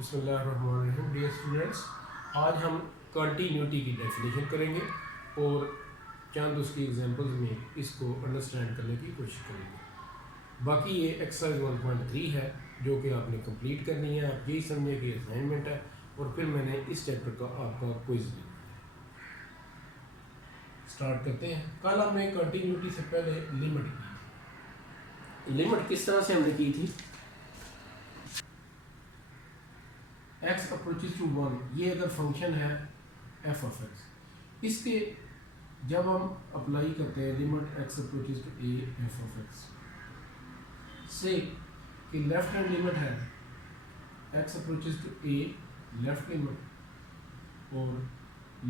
बिस्मिल्लाहिर्रहमानिर्रहीम। Dear students, आज हम कंटिन्यूटी की डेफिनेशन करेंगे और चंद उसकी एग्जांपल्स में इसको अंडरस्टैंड करने की कोशिश करेंगे। बाकी ये एक्सरसाइज 1.3 है जो कि आपने कंप्लीट करनी है। आप यही समझे कि असाइनमेंट है और फिर मैंने इस चैप्टर का आपका क्विज लिया। स्टार्ट करते हैं। कल हमने कंटिन्यूटी से पहले लिमिट की थी। लिमिट किस तरह से हमने की थी? x अप्रोचेस टू 1, ये अगर फंक्शन है f ऑफ x, इसके जब हम अप्लाई करते हैं limit x approaches to a f of x से कि लेफ्ट हैंड लिमिट है x approaches to a left limit और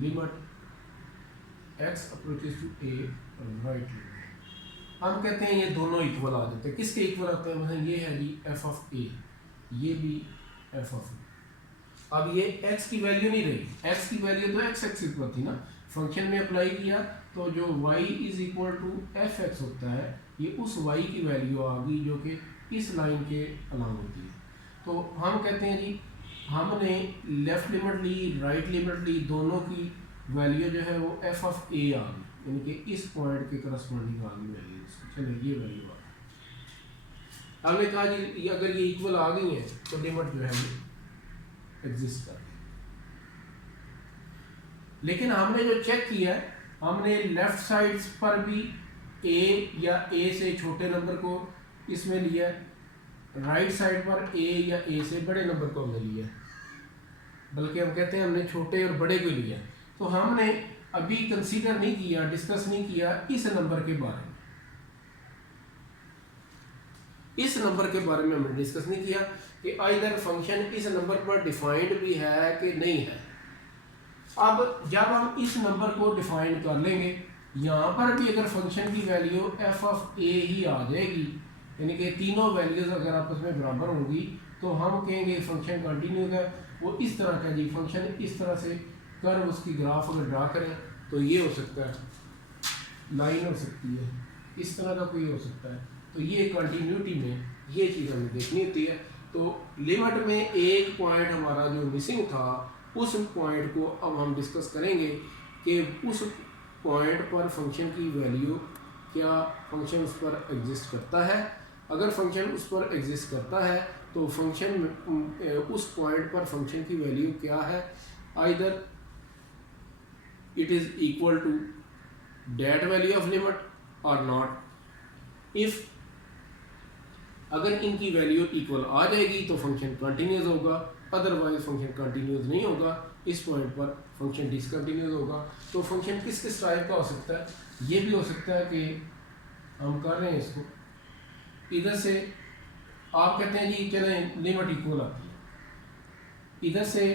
limit x approaches to a right limit, हम कहते हैं ये दोनों इक्वल आ जाते हैं। किसके इक्वल आते हैं? मतलब ये है जी f ऑफ a, ये भी f ऑफ a। अब ये x की वैल्यू नहीं रही, x की वैल्यू तो x एक्सिस पर थी ना, फंक्शन में अप्लाई किया तो जो y is equal to F X होता है, ये उस y की वैल्यू आ गई जो कि इस लाइन के अलाउ होती है। तो हम कहते हैं जी हमने लेफ्ट लिमिट ली, राइट लिमिट ली, दोनों की वैल्यू जो है वो f ऑफ a आ गई, यानी कि इस पॉइंट के करस्पॉन्डिंग आ गई वैल्यू। चलो ये वैल्यू आ गई। हमने कहा जी अगर ये इक्वल आ गई है तो लिमिट जो है एग्जिस्ट कर। लेकिन हमने जो चेक किया है, हमने लेफ्ट साइड पर भी a या a से छोटे नंबर को इसमें लिया है, राइट साइड पर a या a से बड़े नंबर को हमने लिया है, बल्कि हम कहते हैं हमने छोटे और बड़े को लिया। तो हमने अभी कंसीडर नहीं किया, डिस्कस नहीं किया इस नंबर के बारे में। इस नंबर के बारे में हमने डिस्कस नहीं किया कि आइदर फंक्शन इस नंबर पर डिफाइंड भी है कि नहीं है। अब जब हम इस नंबर को डिफाइन कर लेंगे, यहाँ पर भी अगर फंक्शन की वैल्यू f ऑफ a ही आ जाएगी, यानी कि तीनों वैल्यूज अगर आपस में बराबर होंगी, तो हम कहेंगे फंक्शन कंटिन्यूस है। वो इस तरह का जी फंक्शन इस तरह से कर्व उसकी ग्राफ अगर ड्रा करें तो ये हो सकता है, लाइन हो सकती है, इस तरह का कोई हो सकता है। तो ये कंटिन्यूटी में ये चीज़ हमें देखनी होती है। तो लिमिट में एक पॉइंट हमारा जो मिसिंग था, उस पॉइंट को अब हम डिस्कस करेंगे कि उस पॉइंट पर फंक्शन की वैल्यू क्या फंक्शन उस पर एग्जिस्ट करता है। अगर फंक्शन उस पर एग्जिस्ट करता है तो फंक्शन उस पॉइंट पर फंक्शन की वैल्यू क्या है, either it is equal to that value of limit और नॉट। इफ़ अगर इनकी वैल्यू इक्वल आ जाएगी तो फंक्शन कंटिन्यूस होगा, अदरवाइज फंक्शन कंटिन्यूस नहीं होगा, इस पॉइंट पर फंक्शन डिसकंटिन्यूस होगा। तो फंक्शन किस किस टाइप का हो सकता है? ये भी हो सकता है कि हम कर रहे हैं इसको, इधर से आप कहते हैं जी चलें लिमिट इक्वल आती है, इधर से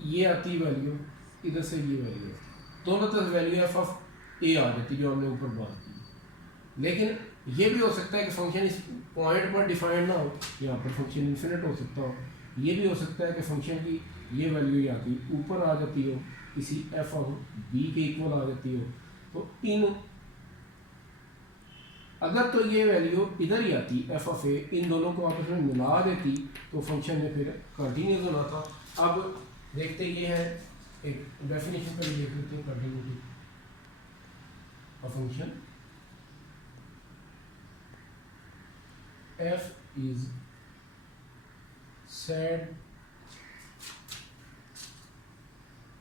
ये आती है वैल्यू, इधर से ये वैल्यू आती है, दोनों तरफ वैल्यू एफ ऑफ ए आ जाती है जो हमने ऊपर बात की। लेकिन ये भी हो सकता है कि फंक्शन इस पॉइंट पर डिफाइंड ना हो, यहाँ पर फंक्शन इन्फिनिट हो सकता हो। ये भी हो सकता है कि फंक्शन की ये वैल्यू या कि ऊपर आ जाती हो, किसी एफ ऑफ बी के इक्वल आ जाती हो। तो इन अगर तो ये वैल्यू इधर ही आती एफ ऑफ ए, इन दोनों को आपस में मिला देती तो फंक्शन में फिर कंटिन्यूस होना था। अब देखते ये है एक डेफिनेशन पर देख लेते हैं continuity of function. f is said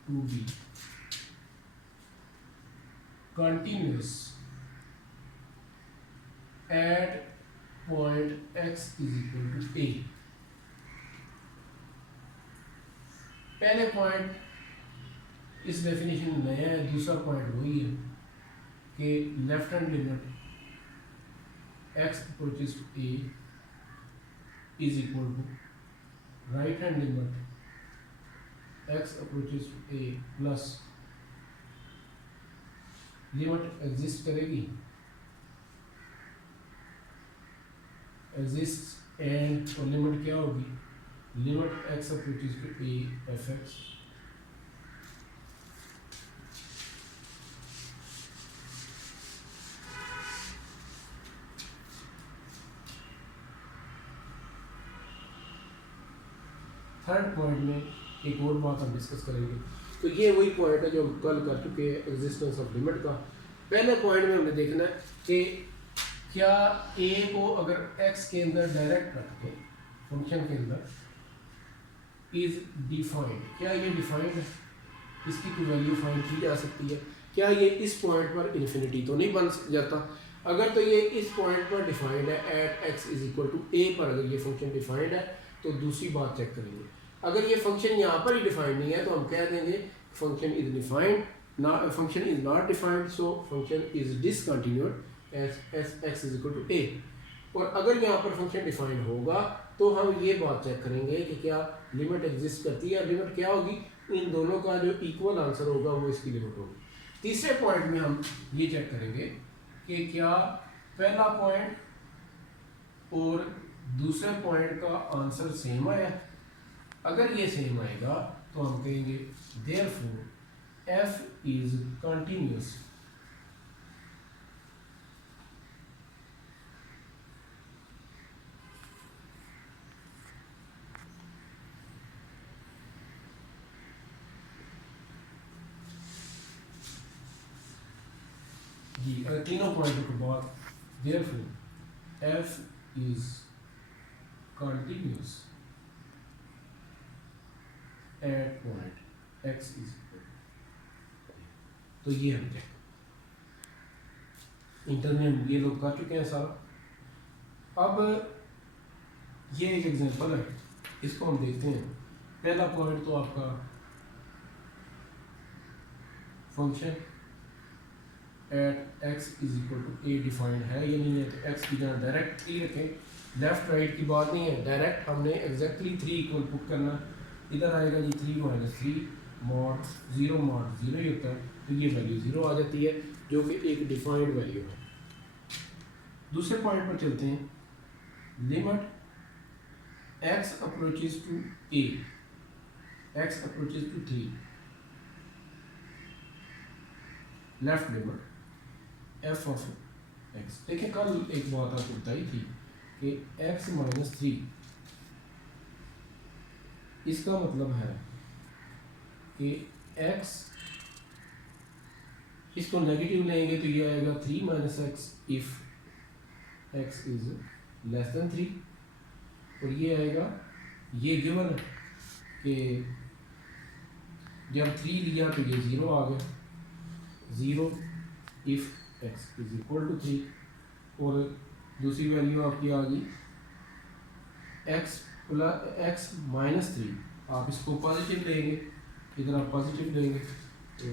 to be continuous at point x is equal to a। पहले पॉइंट इस डेफिनेशन में नया है, दूसरा पॉइंट वही है कि left hand limit x approaches to a is equal to right hand limit x approaches to a plus limit exist करेगी, एग्जिस्ट एंड और लिमिट क्या होगी, limit x approaches to a F x third point में एक और बात हम discuss करेंगे। तो ये वही पॉइंट है जो हम कल कर चुके हैं एग्जिस्टेंस ऑफ लिमिट का। पहले पॉइंट में हमने देखना है कि क्या ए को अगर एक्स के अंदर डायरेक्ट रखें फंक्शन के अंदर इज डिफाइंड, क्या ये डिफाइंड है, इसकी कोई वैल्यू फाइंड की जा सकती है, क्या ये इस पॉइंट पर इन्फिनिटी तो नहीं बन जाता। अगर तो ये इस पॉइंट पर डिफाइंड है at X is equal to A पर, अगर ये फंक्शन डिफाइंड है तो दूसरी बात चेक करेंगे। अगर ये फंक्शन यहाँ पर ही डिफाइंड नहीं है तो हम कह देंगे function is defined, function is not defined, so function is discontinued as X is equal to A. और अगर यहाँ पर फंक्शन डिफाइंड होगा तो हम ये बात चेक करेंगे कि क्या लिमिट एग्जिस्ट करती है, लिमिट क्या होगी, इन दोनों का जो इक्वल आंसर होगा वो इसकी लिमिट होगी। तीसरे पॉइंट में हम ये चेक करेंगे कि क्या पहला पॉइंट और दूसरे पॉइंट का आंसर सेम आया। अगर ये सेम आएगा तो हम कहेंगे देयरफॉर एफ इज कंटिन्यूअस। अगर तीनों पॉइंटों के बाद therefore F is continuous at point x is, तो ये हम क्या इंटरनेट ये लोग कर चुके हैं सारा। अब ये एक एग्जांपल है, इसको हम देखते हैं। पहला पॉइंट तो आपका function at X is equal to A defined है या नहीं है, तो एक्स की जगह डायरेक्ट 3 रखें, लेफ्ट राइट की बात नहीं है, डायरेक्ट हमने एग्जैक्टली 3 इक्वल पुट करना। इधर आएगा जी 3 माइनस 3 मॉड 0 मॉड 0 ही होता है, तो ये वैल्यू 0 आ जाती है जो कि एक डिफाइंड वैल्यू है। दूसरे पॉइंट पर चलते हैं, limit X approaches to A, X approaches to 3, left limit F of X. देखिए कल एक बात आपको बताई थी कि एक्स माइनस 3, इसका मतलब है कि एक्स, इसको नेगेटिव लेंगे तो ये आएगा 3 minus x if X is less than 3, और ये आएगा, ये गिवन है कि जब 3 लिया तो ये 0 आ गया, 0 if X is equal to 3, और दूसरी वैल्यू आपकी आ गई एक्स प्लस एक्स माइनस 3, आप इसको पॉजिटिव लेंगे, इधर आप पॉजिटिव लेंगे तो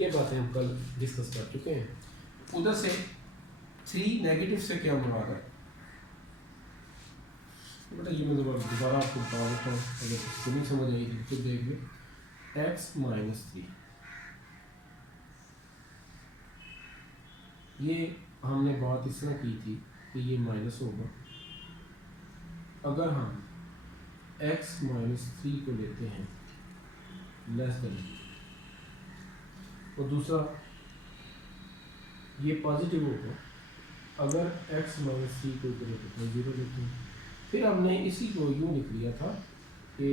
ये बातें हम कल डिस्कस कर चुके हैं। उधर से 3 नेगेटिव से क्या मुराद है बेटा, ये मैं दोबारा आपको बता देता हूँ, अगर इसको नहीं समझ आई तो फिर देख लो। एक्स माइनस 3, ये हमने बात इस तरह की थी कि ये माइनस होगा। अगर हम एक्स माइनस 3 को लेते हैं लेस देन, और दूसरा ये पॉजिटिव होगा अगर एक्स माइनस 3 को इधर लेते हैं 0 लेते हैं। फिर हमने इसी को यूँ लिख लिया था कि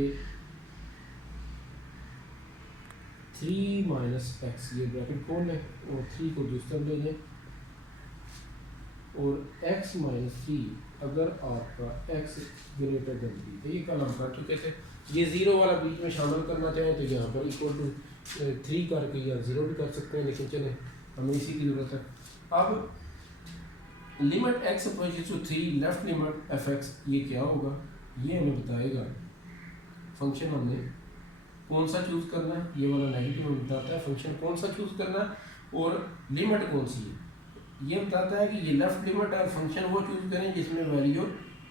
3 माइनस एक्स, ये ब्रैकेट खोल लें और 3 को दूसरी तरफ ले लें, और एक्स माइनस 3 अगर आपका एक्स ग्रेटर देन बी, तो ये कल हम कर चुके थे। ये 0 वाला बीच में शामिल करना चाहें तो यहाँ पर इक्वल टू 3 करके या 0 भी कर सकते हैं, लेकिन चलें हमें इसी की ज़रूरत है। अब limit X approaches to 3 left limit F X, ये क्या होगा, ये हमें बताएगा फंक्शन हमने कौन सा चूज़ करना है, ये वाला नेगेटिव हमें बताता है फंक्शन कौन सा चूज़ करना है, और लिमिट कौन सी है ये बताता है कि ये लेफ्ट लिमिट और फंक्शन वो चूज़ करें जिसमें वैल्यू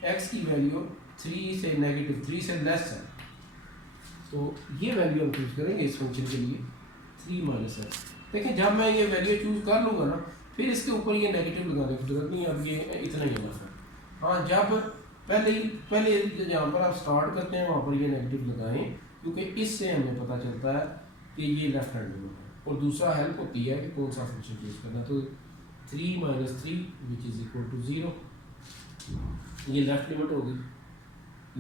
एक्स की वैल्यू 3 से नेगेटिव 3 से लेस है, तो ये वैल्यू हम चूज़ करेंगे इस फंक्शन के लिए 3 माइनस एक्स। देखिए जब मैं ये वैल्यू चूज़ कर लूँगा ना, फिर इसके ऊपर ये नेगेटिव लगाने की जरूरत नहीं है, अब ये इतना ही है। हाँ, जब पहले जहाँ पर आप स्टार्ट करते हैं वहाँ पर ये नेगेटिव लगाएं, क्योंकि इससे हमें पता चलता है कि ये लेफ्ट हैंड लिमिट है, और दूसरा हेल्प होती है कि कौन सा फंक्शन चूज करना। तो 3 minus 3 which is equal to 0, ये लेफ्ट लिमिट होगी।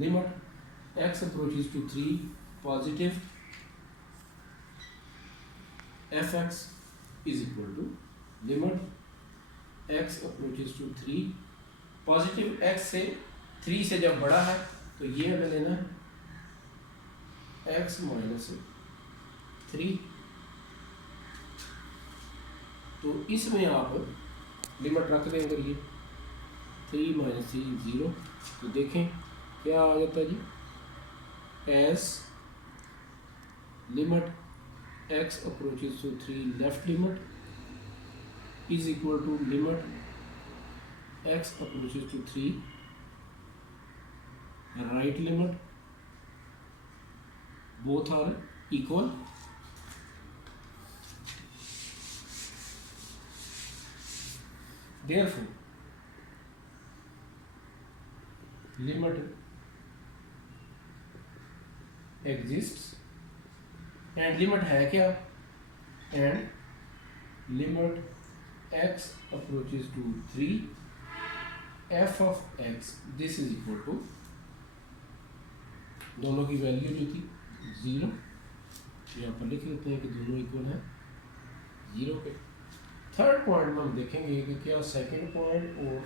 Limit x approaches to 3 positive fx is equal to limit x approaches to 3 positive x से 3 से जब बड़ा है तो ये हमें लेना है x माइनस 3। तो इसमें आप लिमिट रख दें अगर ये 3 माइनस 3 0, तो देखें क्या आ जाता है जी, as limit x approaches to 3 left limit is equal to limit x approaches to 3 right limit, both are equal। Therefore limit exists and limit है क्या, and limit x approaches to 3 f of x this is equal to, दोनों की value जो थी 0, यहाँ पर लिख लेते हैं कि दोनों इक्वल हैं 0 के। थर्ड पॉइंट में हम देखेंगे कि क्या सेकंड पॉइंट और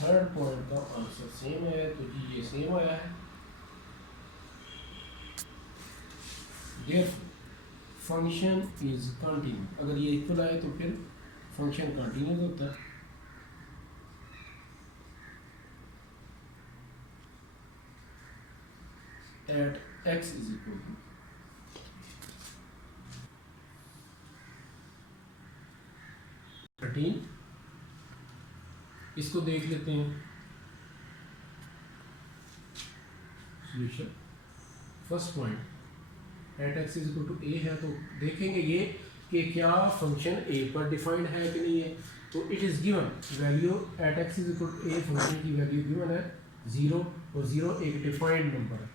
थर्ड पॉइंट का आंसर सेम है। तो जी ये सेम आया है। Therefore फंक्शन इज कंटिन्यू, अगर ये इक्वल आए तो फिर फंक्शन कंटिन्यूस होता है। at x is equal to 13, इसको देख लेते हैं solution. First point at X is equal to A है, तो देखेंगे ये कि क्या फंक्शन ए पर डिफाइंड है कि नहीं है। तो it is given value at X is equal to A, function की वैल्यू गिवन है 0 और 0 एक डिफाइंड नंबर है।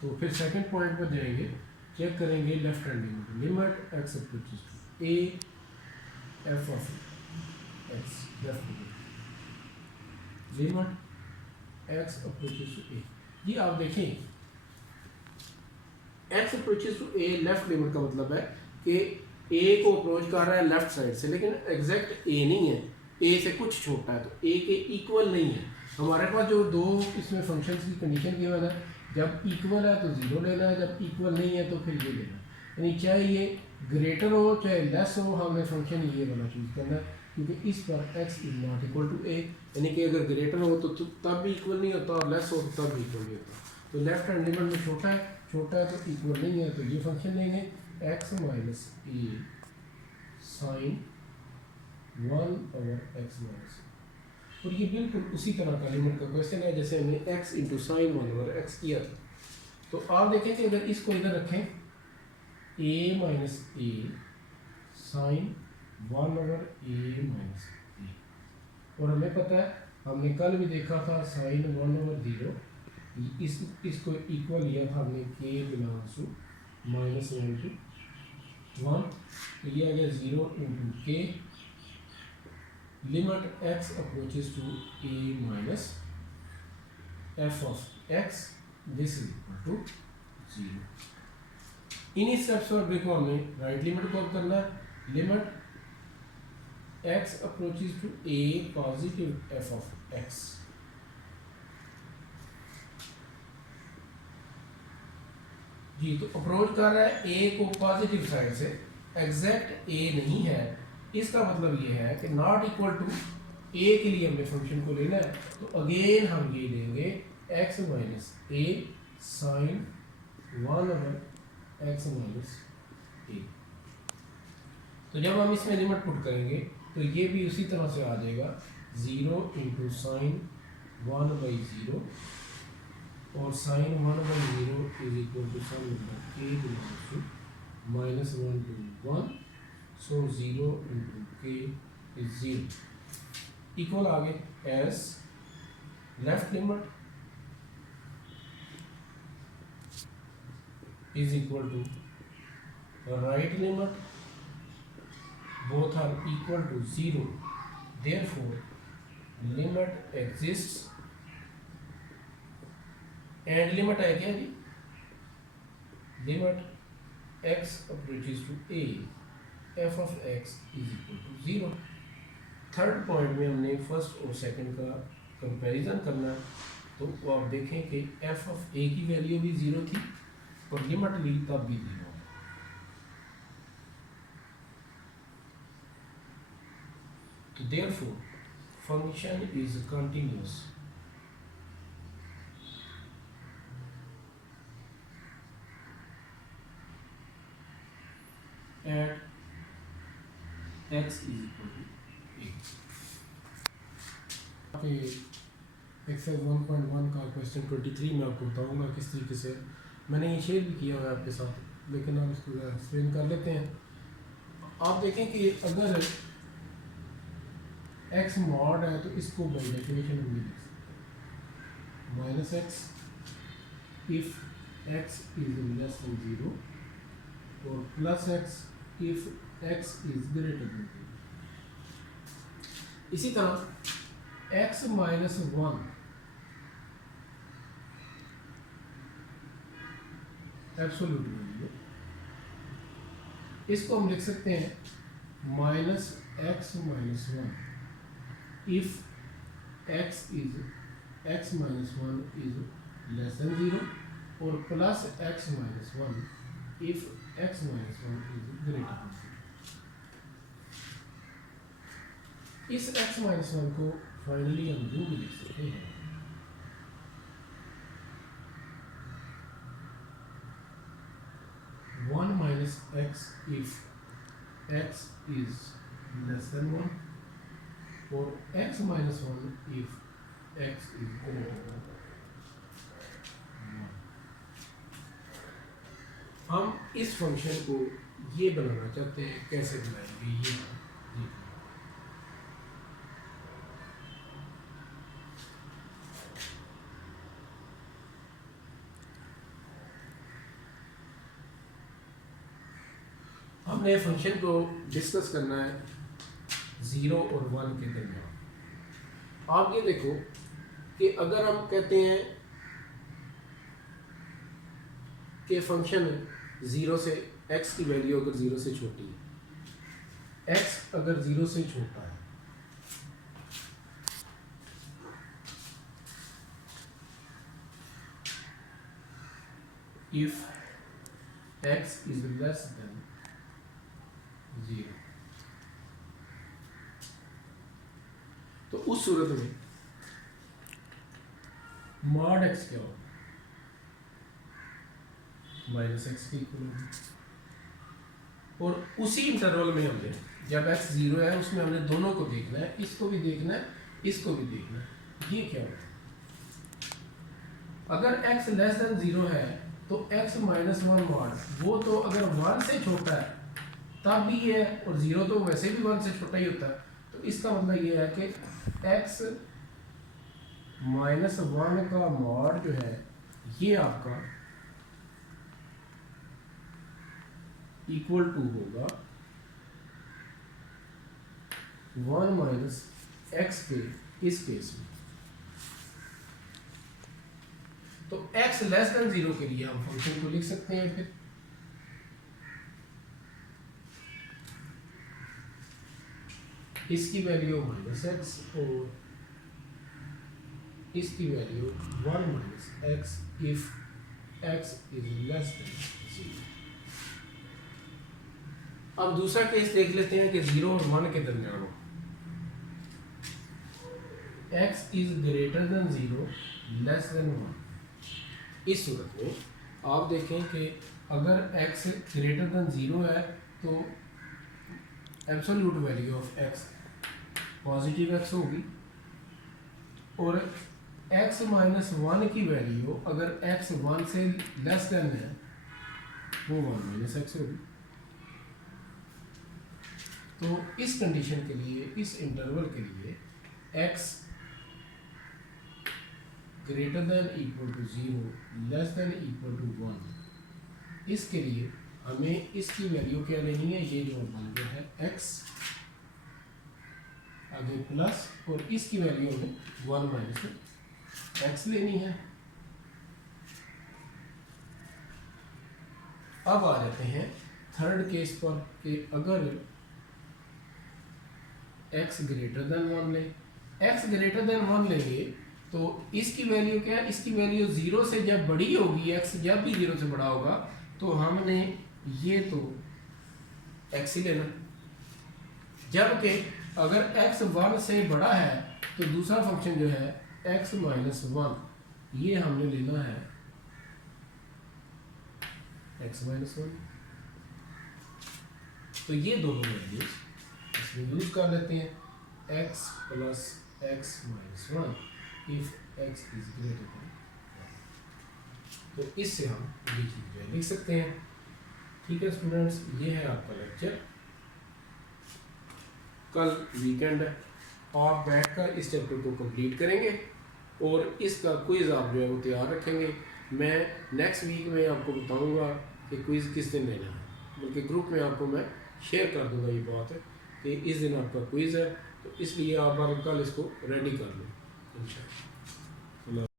तो फिर सेकंड पॉइंट पर जाएंगे, चेक करेंगे left hand limit, limit X approaches to A F of X left limit X approaches to A. जी आप देखें X approaches to A left limit का मतलब है कि ए को अप्रोच कर रहा है लेफ्ट साइड से, लेकिन एग्जैक्ट ए नहीं है, ए से कुछ छोटा है, तो ए के इक्वल नहीं है। हमारे पास जो दो इसमें फंक्शंस की कंडीशन की वजह है, जब इक्वल है तो 0 लेना है, जब इक्वल नहीं है तो फिर ये लेना है। यानी चाहे ये ग्रेटर हो चाहे लेस हो, हमें फंक्शन ये वाला चूज करना है, क्योंकि इस पर x is not equal to A, यानी कि अगर ग्रेटर हो तो तब भी इक्वल नहीं होता और लेस हो तो तब भी इक्वल नहीं होता। तो लेफ्ट हैंड लिमिट में छोटा है तो इक्वल नहीं है, तो ये फंक्शन लेंगे x minus A sign 1/x minus, और ये बिल्कुल उसी तरह का लिमिट का क्वेश्चन है जैसे हमने x इंटू साइन 1/x किया था। तो आप देखें कि अगर इसको इधर रखें a minus A sine 1/a minus A, और हमें पता है, हमने कल भी देखा था साइन 1/0, इसको इक्वल लिया था हमने k बिलोंग्स टू -1 to 1, तो ये आ गया 0 into k limit x approaches to a minus f of x this is equal to 0। इन स्टेप्स पर देखो हमें राइट लिमिट को करना है, limit x approaches to a positive f of x, जी तो अप्रोच कर रहा है a को पॉजिटिव साइड से, एग्जैक्ट a नहीं है, इसका मतलब ये है कि नॉट इक्वल टू a के लिए हमें फंक्शन को लेना है, तो अगेन हम ये लेंगे x minus A sign 1/x minus ए। तो जब हम इसमें लिमिट पुट करेंगे तो ये भी उसी तरह से आ जाएगा 0 इंटू साइन 1/0 और sine 1/0 is equal to some k belongs to -1 to 1, so 0 into k is 0 equal आगे as left limit is equal to right limit, both are equal to 0, therefore limit exists, and limit है क्या जी, limit x approaches to a, f of x is equal to 0। Third point में हमने first और second का comparison करना है, तो आप देखें कि f ऑफ a की वैल्यू भी 0 थी और लिमिट ली तब भी 0। तो therefore function is continuous at x is equal to a। Exercise 1.1 का क्वेश्चन 23 में आपको बताऊंगा किस तरीके से, मैंने ये शेयर भी किया हुआ है आपके साथ, लेकिन हम इसको एक्सप्लेन कर लेते हैं। आप देखें कि अगर x मॉड है तो इसको बाई डेफिनेशन हम लिख सकते हैं minus x if x is less than 0 और plus x if x is greater than 0। इसी तरह x माइनस 1 एब्सोल्यूट वैल्यू, इसको हम लिख सकते हैं minus x minus 1 if x minus 1 is less than 0 और plus x minus 1 if x minus 1 is greater than 0। इस x माइनस 1 को फाइनली हम यूं भी लिख सकते हैं 1 minus x if x is less than 1 or x minus 1 if x is greater than 1। हम इस फंक्शन को ये बनाना चाहते हैं, कैसे बनाएंगे ये देखिए। हमने फंक्शन को डिस्कस करना है 0 और 1 के दरमियान। आप ये देखो कि अगर हम कहते हैं कि फंक्शन 0 से x की वैल्यू अगर 0 से छोटी है, x अगर 0 से छोटा है, if x is less than 0, तो उस सूरत में मॉड x क्या होगा, माइनस एक्स के इक्वल होगा। और उसी इंटरवल में हमने जब x 0 है उसमें हमने दोनों को देखना है, इसको भी देखना है, इसको भी देखना है। ये क्या होगा, अगर x लेस देन 0 है तो x माइनस 1 मॉड, वो तो अगर 1 से छोटा है तब भी ये है, और 0 तो वैसे भी 1 से छोटा ही होता है। तो इसका मतलब ये है कि x माइनस 1 का मॉड जो है ये आपका इक्वल टू होगा 1 माइनस एक्स के इस केस में। तो x लेस देन 0 के लिए हम फंक्शन को लिख सकते हैं फिर इसकी वैल्यू माइनस एक्स और इसकी value 1 minus x if x is less than 0। अब दूसरा केस देख लेते हैं कि 0 और 1 के दरमियान x is greater than 0 less then 1। इस सूरत में आप देखें कि अगर x ग्रेटर देन 0 है तो absolute value of x positive x होगी, और x माइनस 1 की वैल्यू अगर x 1 से लेस देन है वो 1 माइनस एक्स होगी। तो इस कंडीशन के लिए, इस इंटरवल के लिए x greater than equal to 0 less than equal to 1 इसके लिए हमें इसकी वैल्यू क्या लेनी है, ये जो बन गया है x आगे प्लस और इसकी वैल्यू हमें 1 माइनस एक्स लेनी है। अब आ जाते हैं थर्ड केस पर कि अगर x ग्रेटर देन 1 ले, x ग्रेटर देन 1 लेंगे तो इसकी वैल्यू क्या है, इसकी वैल्यू 0 से जब बड़ी होगी, x जब भी 0 से बड़ा होगा तो हमने ये तो x ही लेना। जबकि अगर x 1 से बड़ा है तो दूसरा फंक्शन जो है x माइनस 1 ये हमने लेना है x माइनस 1। तो ये दोनों वैल्यूज इसमें यूज कर लेते हैं, x plus x minus 1 if x is greater than 1। तो इससे हम ये चीज जो है लिख सकते हैं। ठीक है स्टूडेंट्स, ये है आपका लेक्चर। कल वीकेंड है, आप बैठकर इस चैप्टर को कंप्लीट करेंगे और इसका क्विज़ आप जो है वो तैयार रखेंगे। मैं नेक्स्ट वीक में आपको बताऊंगा कि क्विज़ किस दिन लेना है, बल्कि ग्रुप में आपको मैं शेयर कर दूंगा ये बात है कि इस दिन आपका क्विज़ है, तो इसलिए आप कल इसको रेडी कर लो इंशाल्लाह।